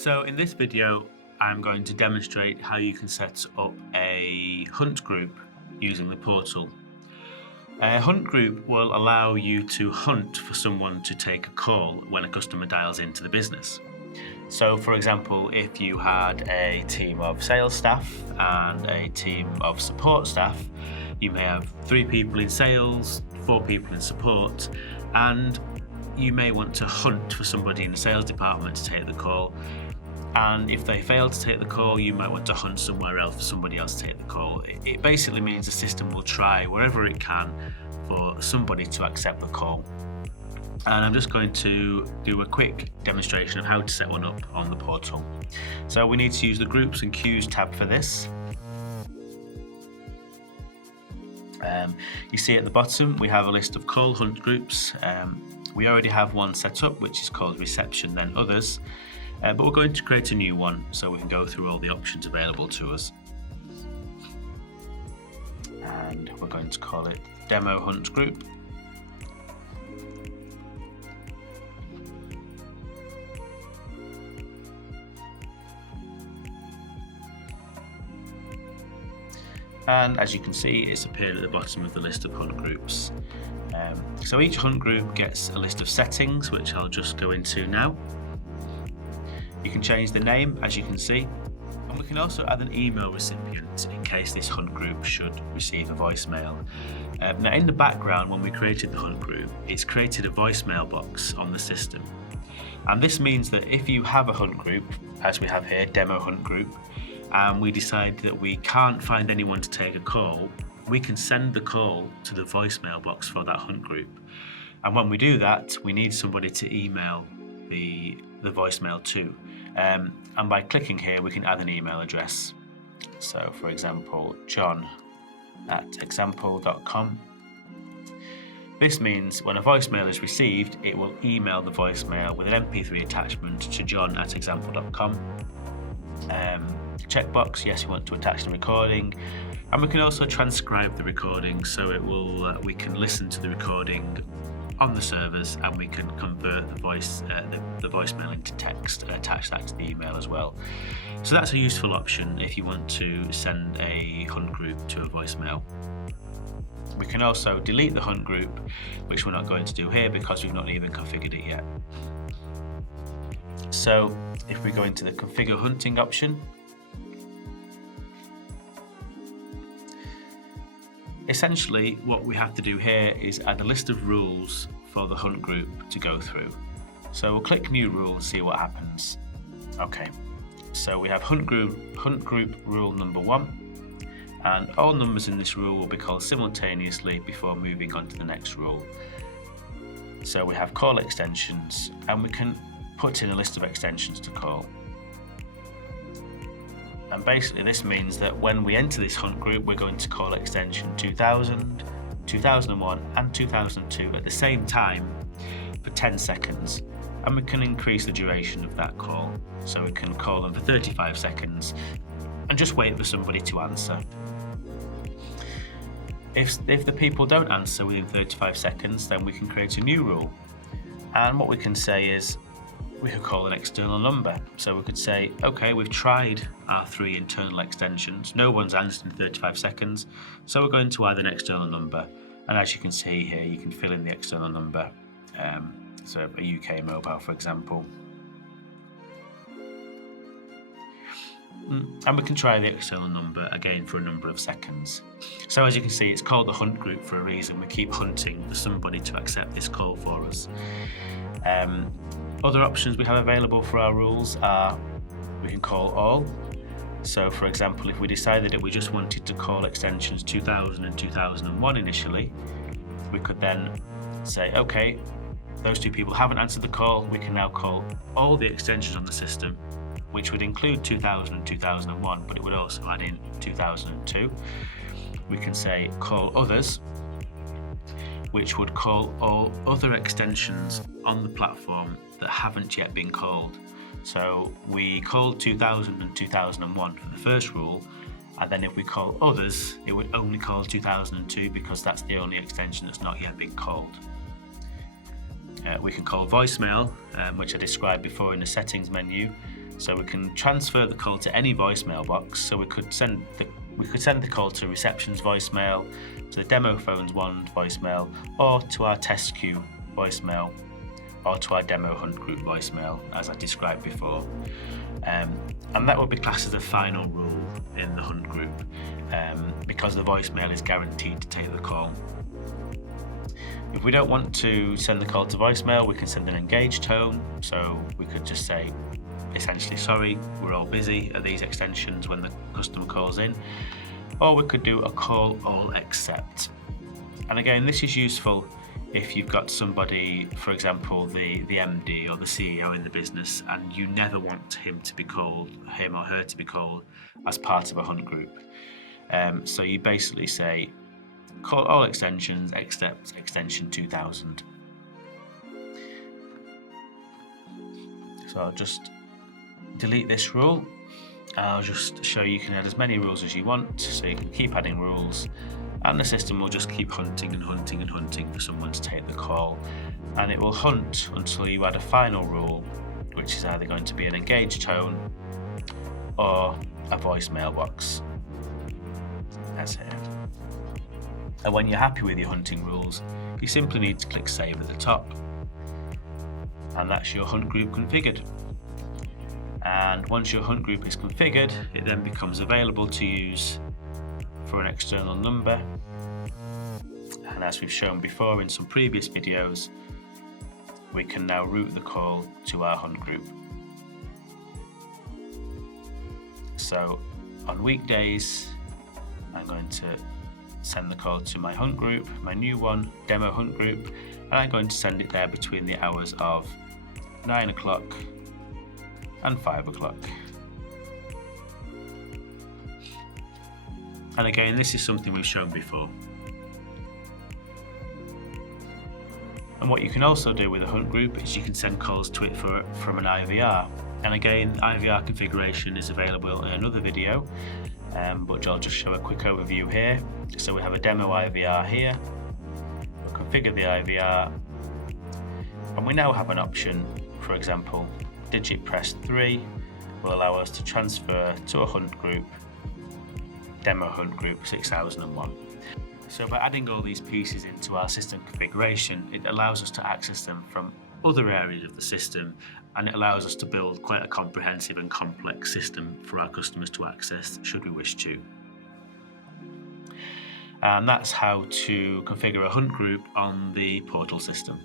So in this video, I'm going to demonstrate how you can set up a hunt group using the portal. A hunt group will allow you to hunt for someone to take a call when a customer dials into the business. So for example, if you had a team of sales staff and a team of support staff, you may have 3 people in sales, 4 people in support, and you may want to hunt for somebody in the sales department to take the call. And if they fail to take the call, you might want to hunt somewhere else for somebody else to take the call. It basically means the system will try wherever it can for somebody to accept the call. And I'm just going to do a quick demonstration of how to set one up on the portal. So we need to use the Groups and Queues tab for this. You see at the bottom we have a list of call hunt groups. We already have one set up, which is called Reception, then Others. But we're going to create a new one so we can go through all the options available to us. And we're going to call it Demo Hunt Group. And as you can see, it's appeared at the bottom of the list of hunt groups. So each hunt group gets a list of settings, which I'll just go into now. You can change the name, as you can see, and we can also add an email recipient in case this hunt group should receive a voicemail. Now in the background, when we created the hunt group, it's created a voicemail box on the system. And this means that if you have a hunt group, as we have here, Demo Hunt Group, and we decide that we can't find anyone to take a call, we can send the call to the voicemail box for that hunt group. And when we do that, we need somebody to email the voicemail to. And by clicking here, we can add an email address. So for example, john@example.com. This means when a voicemail is received, it will email the voicemail with an MP3 attachment to john@example.com. Checkbox, yes, we want to attach the recording, and we can also transcribe the recording, so it will we can listen to the recording on the servers, and we can convert the voicemail into text and attach that to the email as well. So that's a useful option if you want to send a hunt group to a voicemail. We can also delete the hunt group, which we're not going to do here because we've not even configured it yet. So if we go into the Configure Hunting option, essentially what we have to do here is add a list of rules for the hunt group to go through. So we'll click New Rule and see what happens. Okay, so we have hunt group rule number 1, and all numbers in this rule will be called simultaneously before moving on to the next rule. So we have call extensions, and we can put in a list of extensions to call. And basically this means that when we enter this hunt group, we're going to call extension 2000, 2001 and 2002 at the same time for 10 seconds. And we can increase the duration of that call. So we can call them for 35 seconds and just wait for somebody to answer. If the people don't answer within 35 seconds, then we can create a new rule. And what we can say is, we could call an external number. So we could say, okay, we've tried our 3 internal extensions, no one's answered in 35 seconds, so we're going to add an external number. And as you can see here, you can fill in the external number. So a UK mobile, for example. And we can try the external number again for a number of seconds. So as you can see, it's called the hunt group for a reason. We keep hunting for somebody to accept this call for us. Other options we have available for our rules are we can call all. So for example, if we decided that we just wanted to call extensions 2000 and 2001 initially, we could then say, okay, those 2 people haven't answered the call, we can now call all the extensions on the system, which would include 2000 and 2001, but it would also add in 2002. We can say call others, which would call all other extensions on the platform that haven't yet been called. So we called 2000 and 2001 for the first rule, and then if we call others, it would only call 2002 because that's the only extension that's not yet been called. We can call voicemail, which I described before in the settings menu. So we can transfer the call to any voicemail box. So we could send the call to reception's voicemail, to the demo phone's one voicemail, or to our test queue voicemail, or to our demo hunt group voicemail, as I described before. And that will be classed as a final rule in the hunt group, because the voicemail is guaranteed to take the call. If we don't want to send the call to voicemail, we can send an engaged tone. So we could just say, essentially, sorry, we're all busy at these extensions when the customer calls in. Or we could do a call all accept. And again, this is useful if you've got somebody, for example, the MD or the CEO in the business, and you never want him or her to be called as part of a hunt group. So you basically say, call all extensions except extension 2000. So I'll just delete this rule. I'll just show you can add as many rules as you want, so you can keep adding rules, and the system will just keep hunting and hunting and hunting for someone to take the call, and it will hunt until you add a final rule, which is either going to be an engaged tone or a voicemail box. That's it. And when you're happy with your hunting rules, you simply need to click Save at the top, and that's your hunt group configured. And once your hunt group is configured, it then becomes available to use for an external number. And as we've shown before in some previous videos, we can now route the call to our hunt group. So on weekdays, I'm going to send the call to my hunt group, my new one, demo hunt group, and I'm going to send it there between the hours of 9 o'clock and 5 o'clock. And again, this is something we've shown before. And what you can also do with a hunt group is you can send calls to it from an IVR. And again, IVR configuration is available in another video, but I'll just show a quick overview here. So we have a demo IVR here. We'll configure the IVR, and we now have an option. For example, digit press 3 will allow us to transfer to a hunt group, demo hunt group 6001. So by adding all these pieces into our system configuration, it allows us to access them from other areas of the system, and it allows us to build quite a comprehensive and complex system for our customers to access should we wish to. And that's how to configure a hunt group on the portal system.